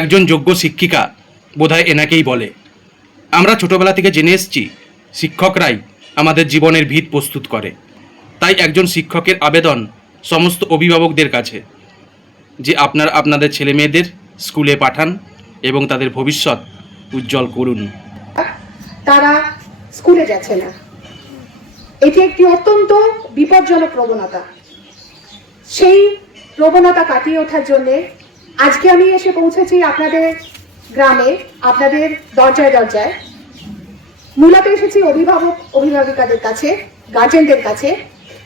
একজন যোগ্য শিক্ষিকা বোধহয় এনাকেই বলে। আমরা ছোটবেলা থেকে জেনে এসেছি শিক্ষকরাই আমাদের জীবনের ভিত প্রস্তুত করে। তাই একজন শিক্ষকের আবেদন সমস্ত অভিভাবকদের কাছে যে আপনারা আপনাদের ছেলে মেয়েদের স্কুলে পাঠান এবং তাদের ভবিষ্যৎ উজ্জ্বল করুন। তারা স্কুলে যাচ্ছে না, এটি একটি অত্যন্ত বিপজ্জনক প্রবণতা। সেই প্রবণতা কাটিয়ে ওঠার জন্য আজকে আমি এসে পৌঁছেছি আপনাদের গ্রামে, আপনাদের দরজায় দরজায়। মূলত এসেছি অভিভাবিকাদের কাছে, গার্জেনদের কাছে।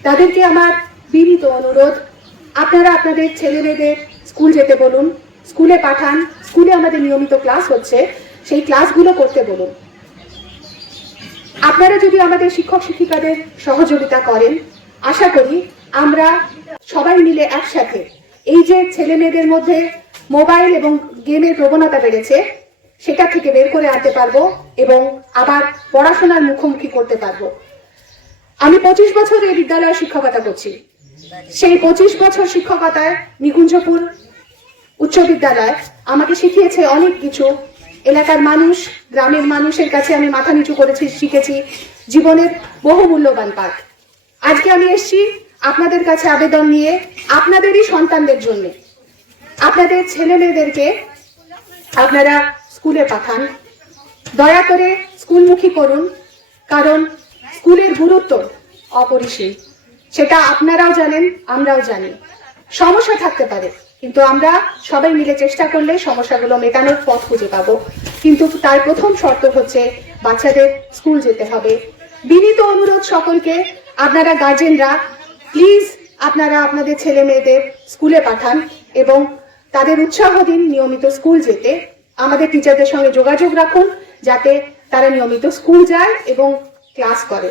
তাদেরকে আমার বিনীত অনুরোধ, আপনারা আপনাদের ছেলে মেয়েদের স্কুল যেতে বলুন, স্কুলে পাঠান। স্কুলে আমাদের নিয়মিত ক্লাস হচ্ছে, সেই ক্লাসগুলো করতে বলুন। আপনারা যদি আমাদের শিক্ষক শিক্ষিকাদের সহযোগিতা করেন, আশা করি আমরা সবাই মিলে একসাথে এই যে ছেলে মেয়েদের মধ্যে মোবাইল এবং গেমের প্রবণতা বেড়েছে সেটা থেকে বের করে আনতে পারবো এবং আবার পড়াশোনার মুখোমুখি করতে পারবো। আমি 25 বছর এই বিদ্যালয়ে শিক্ষকতা করছি। সেই 25 বছর শিক্ষকতায় নিকুঞ্জপুর উচ্চ বিদ্যালয় আমাকে শিখিয়েছে অনেক কিছু। এলাকার মানুষ, গ্রামের মানুষের কাছে আমি মাথা নিচু করেছি, শিখেছি জীবনের বহু মূল্যবান পাঠ। আজকে আমি এসেছি আপনাদের কাছে আবেদন নিয়ে, আপনাদেরই সন্তানদের জন্য, আপনাদের ছেলে মেয়েদেরকে আপনারা স্কুলে পাঠান। দয়া করে স্কুলমুখী করুন, কারণ স্কুলের গুরুত্ব অপরিসীম। সেটা আপনারাও জানেন, আমরাও জানি। সমস্যা থাকতে পারে, কিন্তু আমরা সবাই মিলে চেষ্টা করলে সমস্যাগুলো মেটানোর পথ খুঁজে পাবো। কিন্তু তার প্রথম শর্ত হচ্ছে বাচ্চাদের স্কুল যেতে হবে। বিনীত অনুরোধ সকলকে, আপনারা গার্জেনরা প্লিজ আপনারা আপনাদের ছেলে মেয়েদের স্কুলে পাঠান এবং তাদের উৎসাহ দিন নিয়মিত স্কুল যেতে। আমাদের টিচারদের সঙ্গে যোগাযোগ রাখুন যাতে তারা নিয়মিত স্কুল যায় এবং ক্লাস করে।